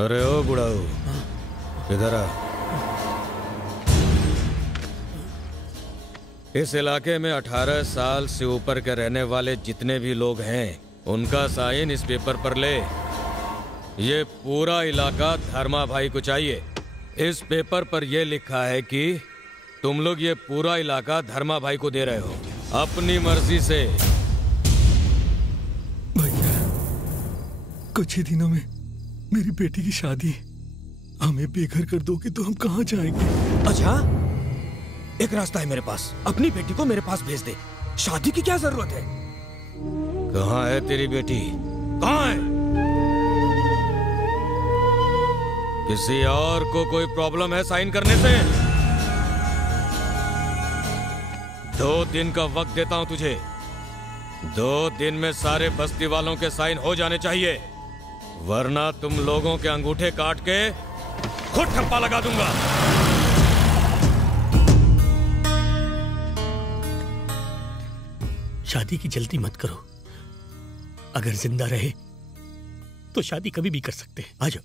अरे ओ बुढ़ाऊ, इधर आ। इस इलाके में 18 साल से ऊपर के रहने वाले जितने भी लोग हैं उनका साइन इस पेपर पर ले। ये पूरा इलाका धर्मा भाई को चाहिए। इस पेपर पर यह लिखा है कि तुम लोग ये पूरा इलाका धर्मा भाई को दे रहे हो अपनी मर्जी से। भैया, कुछ ही दिनों में मेरी बेटी की शादी, हमें बेघर कर दोगे तो हम कहाँ जाएंगे? अच्छा, एक रास्ता है मेरे पास, अपनी बेटी को मेरे पास भेज दे। शादी की क्या जरूरत है? कहाँ है तेरी बेटी? कहाँ है? किसी और को कोई प्रॉब्लम है साइन करने से? 2 दिन का वक्त देता हूं तुझे। 2 दिन में सारे बस्ती वालों के साइन हो जाने चाहिए, वरना तुम लोगों के अंगूठे काट के खुद ठप्पा लगा दूंगा। शादी की जल्दी मत करो। अगर जिंदा रहे तो शादी कभी भी कर सकते हैं। आ जाओ।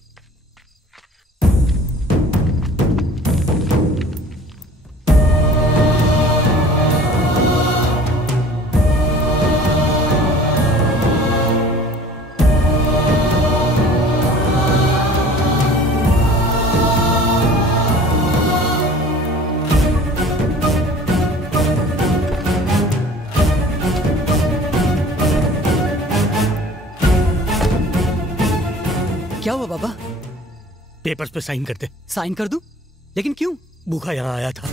क्या हुआ बाबा? पेपर्स पे साइन कर दे। साइन कर दूं? लेकिन क्यों? भूखा यहाँ आया था,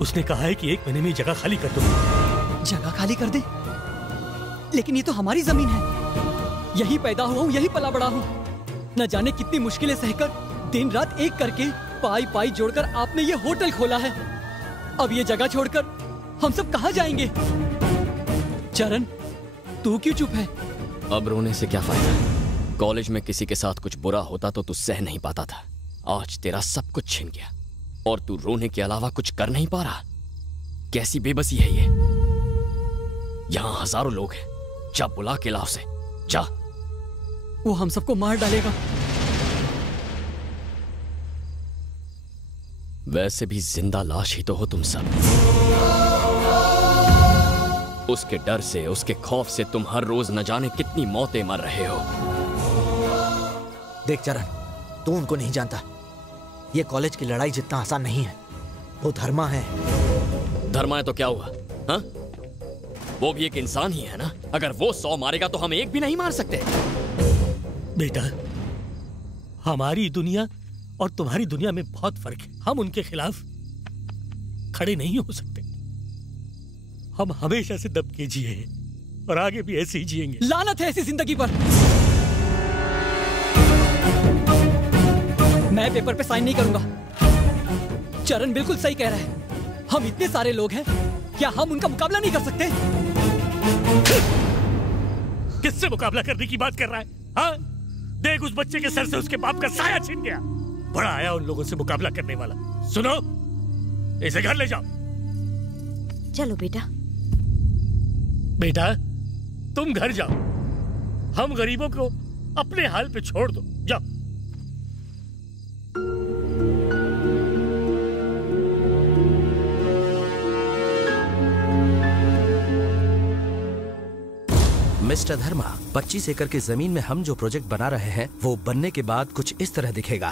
उसने कहा है कि 1 महीने में जगह खाली कर दो। जगह खाली कर दे? लेकिन ये तो हमारी जमीन है, यही पैदा हुआ हूँ, यही पला बड़ा हूँ। न जाने कितनी मुश्किलें सहकर दिन रात एक करके पाई पाई जोड़कर आपने ये होटल खोला है। अब ये जगह छोड़कर हम सब कहाँ जाएंगे? चरण, तू क्यों चुप है? अब रोने से क्या फायदा? कॉलेज में किसी के साथ कुछ बुरा होता तो तू सह नहीं पाता था। आज तेरा सब कुछ छिन गया और तू रोने के अलावा कुछ कर नहीं पा रहा। कैसी बेबसी है ये? यहाँ हजारों लोग हैं, जा बुला के लाओ से, जा। वो हम सबको मार डालेगा। वैसे भी जिंदा लाश ही तो हो तुम सब। उसके डर से, उसके खौफ से तुम हर रोज न जाने कितनी मौतें मर रहे हो। देख चरण, तू उनको नहीं जानता। ये कॉलेज की लड़ाई जितना आसान नहीं है। वो धर्मा है। धर्मा है तो क्या हुआ? हाँ? वो भी एक इंसान ही है ना। अगर वो 100 मारेगा तो हम एक भी नहीं मार सकते। बेटा, हमारी दुनिया और तुम्हारी दुनिया में बहुत फर्क है। हम उनके खिलाफ खड़े नहीं हो सकते। हम हमेशा से दब के जिए हैं और आगे भी ऐसे ही जिएंगे। लानत है ऐसी जिंदगी पर। मैं पेपर पे साइन नहीं करूंगा। चरण बिल्कुल सही कह रहा है। हम इतने सारे लोग हैं, क्या हम उनका मुकाबला नहीं कर सकते? किससे मुकाबला करने की बात कर रहा है? हाँ? देख, उस बच्चे के सर से उसके बाप का साया छिन गया। बड़ा आया उन लोगों से मुकाबला करने वाला। सुनो, इसे घर ले जाओ। चलो बेटा। बेटा, तुम घर जाओ। हम गरीबों को अपने हाल पे छोड़ दो। जाओ। मिस्टर धर्मा, 25 एकड़ की जमीन में हम जो प्रोजेक्ट बना रहे हैं वो बनने के बाद कुछ इस तरह दिखेगा।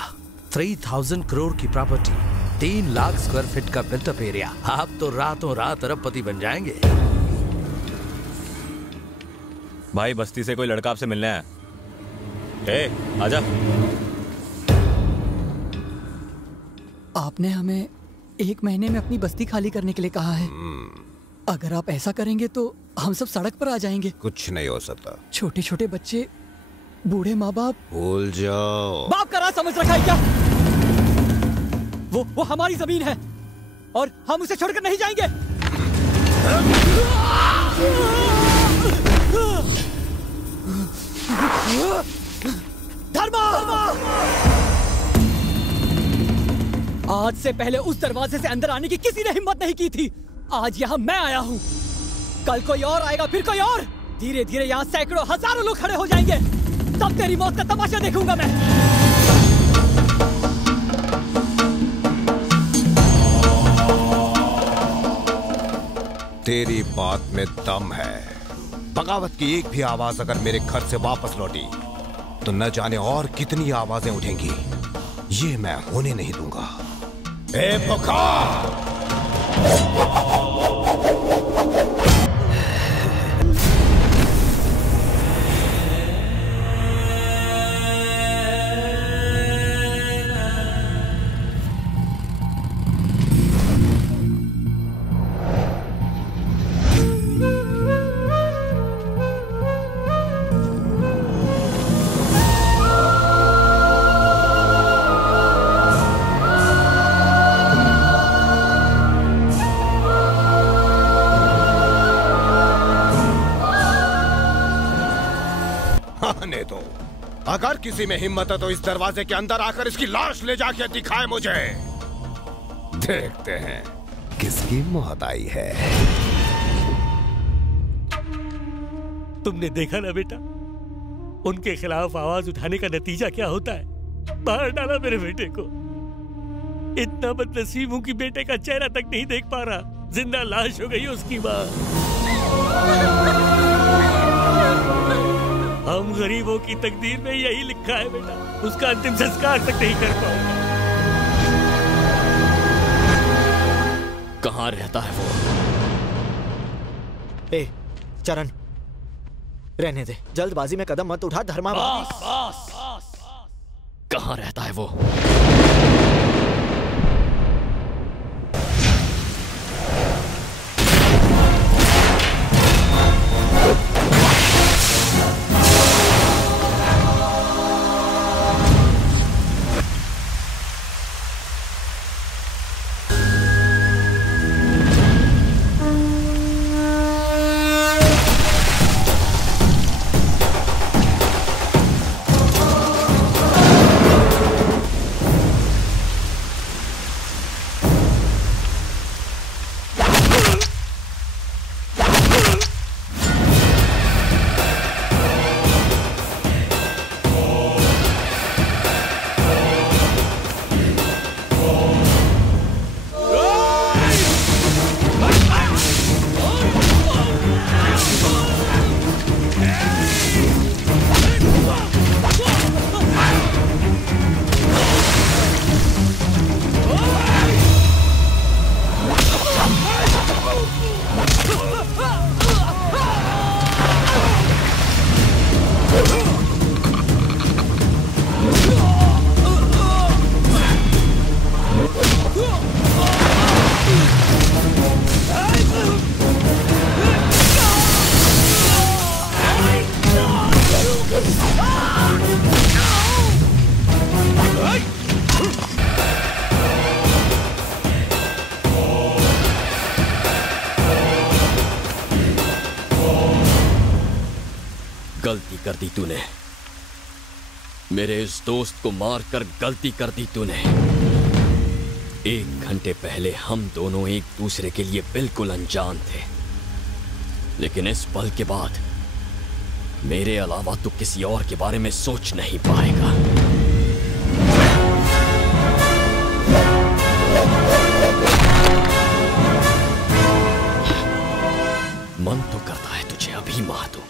3000 करोड़ की प्रॉपर्टी, 3 लाख स्क्वायर फीट का बिल्टअप एरिया। आप तो रातों रात अरबपति बन जाएंगे। भाई, बस्ती से कोई लड़का आपसे मिलने आया। आजा। आपने हमें 1 महीने में अपनी बस्ती खाली करने के लिए कहा है। अगर आप ऐसा करेंगे तो हम सब सड़क पर आ जाएंगे। कुछ नहीं हो सकता। छोटे छोटे बच्चे, बूढ़े माँ बाप। भूल जाओ। बाप का राज समझ रखा है क्या? वो हमारी जमीन है और हम उसे छोड़कर नहीं जाएंगे। धर्मा! आज से पहले उस दरवाजे से अंदर आने की किसी ने हिम्मत नहीं की थी। आज यहाँ मैं आया हूँ, कल कोई और आएगा, फिर कोई और। धीरे धीरे यहाँ सैकड़ों हजारों लोग खड़े हो जाएंगे। तब तेरी मौत का तमाशा देखूंगा मैं। तेरी बात में दम है। बगावत की एक भी आवाज अगर मेरे घर से वापस लौटी तो न जाने और कितनी आवाजें उठेंगी। ये मैं होने नहीं दूंगा। ए बुखार! अगर किसी में हिम्मत है तो इस दरवाजे के अंदर आकर इसकी लाश ले जाके दिखाए मुझे। देखते हैं किसकी मौत आई है। तुमने देखा ना बेटा, उनके खिलाफ आवाज उठाने का नतीजा क्या होता है। मार डाला मेरे बेटे को। इतना बदनसीब हूं कि बेटे का चेहरा तक नहीं देख पा रहा। जिंदा लाश हो गई उसकी मां। हम गरीबों की तकदीर में यही लिखा है बेटा, उसका अंतिम संस्कार तक नहीं कर पाऊंगा। कहाँ रहता है वो? ए, चरण, रहने दे। जल्दबाजी में कदम मत उठा धर्मा। कहाँ रहता है वो? गलती कर दी तूने, मेरे इस दोस्त को मारकर गलती कर दी तूने। 1 घंटे पहले हम दोनों एक दूसरे के लिए बिल्कुल अनजान थे, लेकिन इस पल के बाद मेरे अलावा तू किसी और के बारे में सोच नहीं पाएगा। मन तो करता है तुझे अभी मार दूं,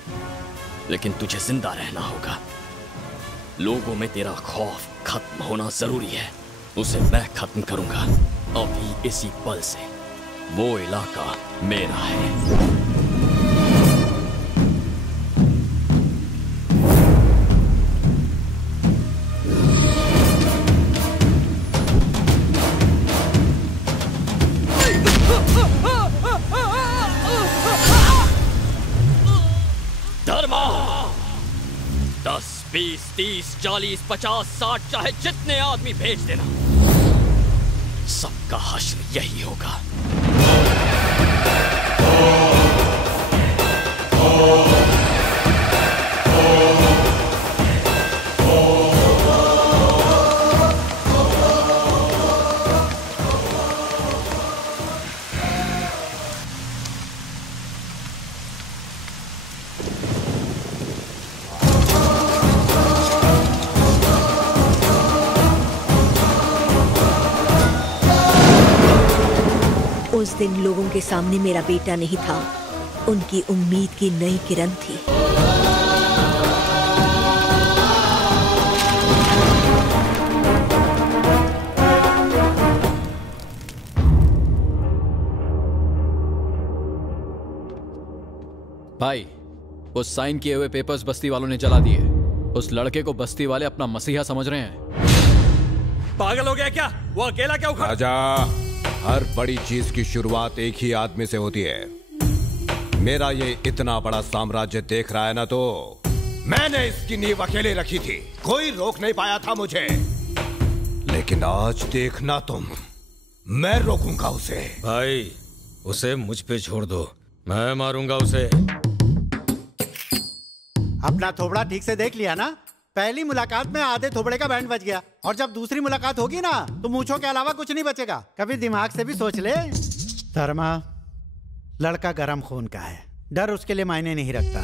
लेकिन तुझे जिंदा रहना होगा। लोगों में तेरा खौफ खत्म होना जरूरी है, उसे मैं खत्म करूंगा अभी इसी पल से। वो इलाका मेरा है। धर्मा, 10, 20, 30, 40, 50, 60 चाहे जितने आदमी भेज देना, सबका हश्र यही होगा। उस दिन लोगों के सामने मेरा बेटा नहीं था, उनकी उम्मीद की नई किरण थी। भाई, उस साइन किए हुए पेपर्स बस्ती वालों ने जला दिए। उस लड़के को बस्ती वाले अपना मसीहा समझ रहे हैं। पागल हो गया क्या? वो अकेला क्या उखड़? राजा, हर बड़ी चीज की शुरुआत एक ही आदमी से होती है। मेरा ये इतना बड़ा साम्राज्य देख रहा है ना, तो मैंने इसकी नींव अकेले रखी थी, कोई रोक नहीं पाया था मुझे। लेकिन आज देखना तुम, मैं रोकूंगा उसे। भाई, उसे मुझ पे छोड़ दो, मैं मारूंगा उसे। अपना थोबड़ा ठीक से देख लिया ना? पहली मुलाकात में आधे थोबड़े का बैंड बज गया, और जब दूसरी मुलाकात होगी ना तो मूंछों के अलावा कुछ नहीं बचेगा। कभी दिमाग से भी सोच ले। धर्मा, लड़का गरम खून का है, डर उसके लिए मायने नहीं रखता।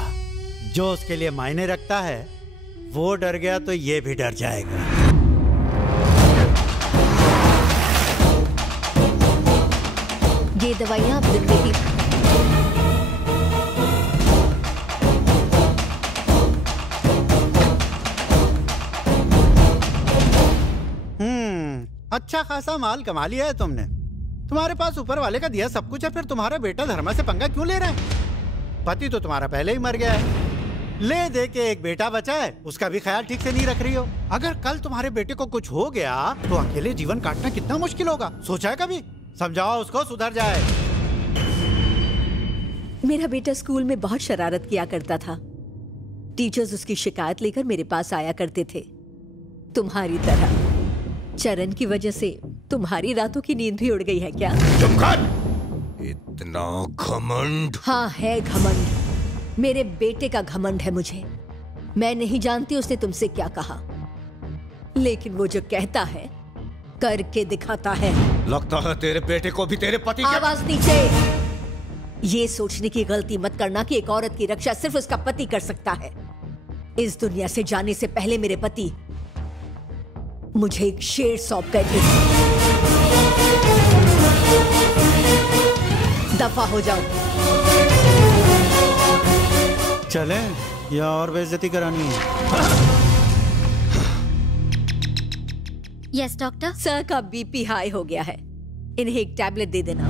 जो उसके लिए मायने रखता है वो डर गया तो ये भी डर जाएगा। ये दवाइयाँ आप दिन में ही अच्छा खासा माल कमा लिया है तुमने। तुम्हारे पास ऊपर वाले का दिया सब कुछ है, फिर तुम्हारा बेटा धर्मा से पंगा क्यों ले रहा है? पति तो तुम्हारा पहले ही मर गया है, ले दे के एक बेटा बचा है, उसका भी ख्याल ठीक से नहीं रख रही हो। अगर कल तुम्हारे बेटे को कुछ हो गया तो अकेले जीवन काटना कितना मुश्किल होगा, सोचा है कभी? समझाओ उसको, सुधर जाए। मेरा बेटा स्कूल में बहुत शरारत किया करता था। टीचर्स उसकी शिकायत लेकर मेरे पास आया करते थे। तुम्हारी तरह चरण की वजह से तुम्हारी रातों की नींद भी उड़ गई है क्या? चुप कर! इतना घमंड? हाँ, है घमंड। मेरे बेटे का घमंड है मुझे। मैं नहीं जानती उसने तुमसे क्या कहा, लेकिन वो जो कहता है करके दिखाता है। लगता है तेरे बेटे को भी तेरे पति का... आवाज नीचे। ये सोचने की गलती मत करना कि एक औरत की रक्षा सिर्फ उसका पति कर सकता है। इस दुनिया से जाने से पहले मेरे पति मुझे एक शेर सौंप गए थे। दफा हो जाओ। चले या और बेइज्जती करानी है? Yes doctor. सर का बीपी हाई हो गया है, इन्हें एक टैबलेट दे देना।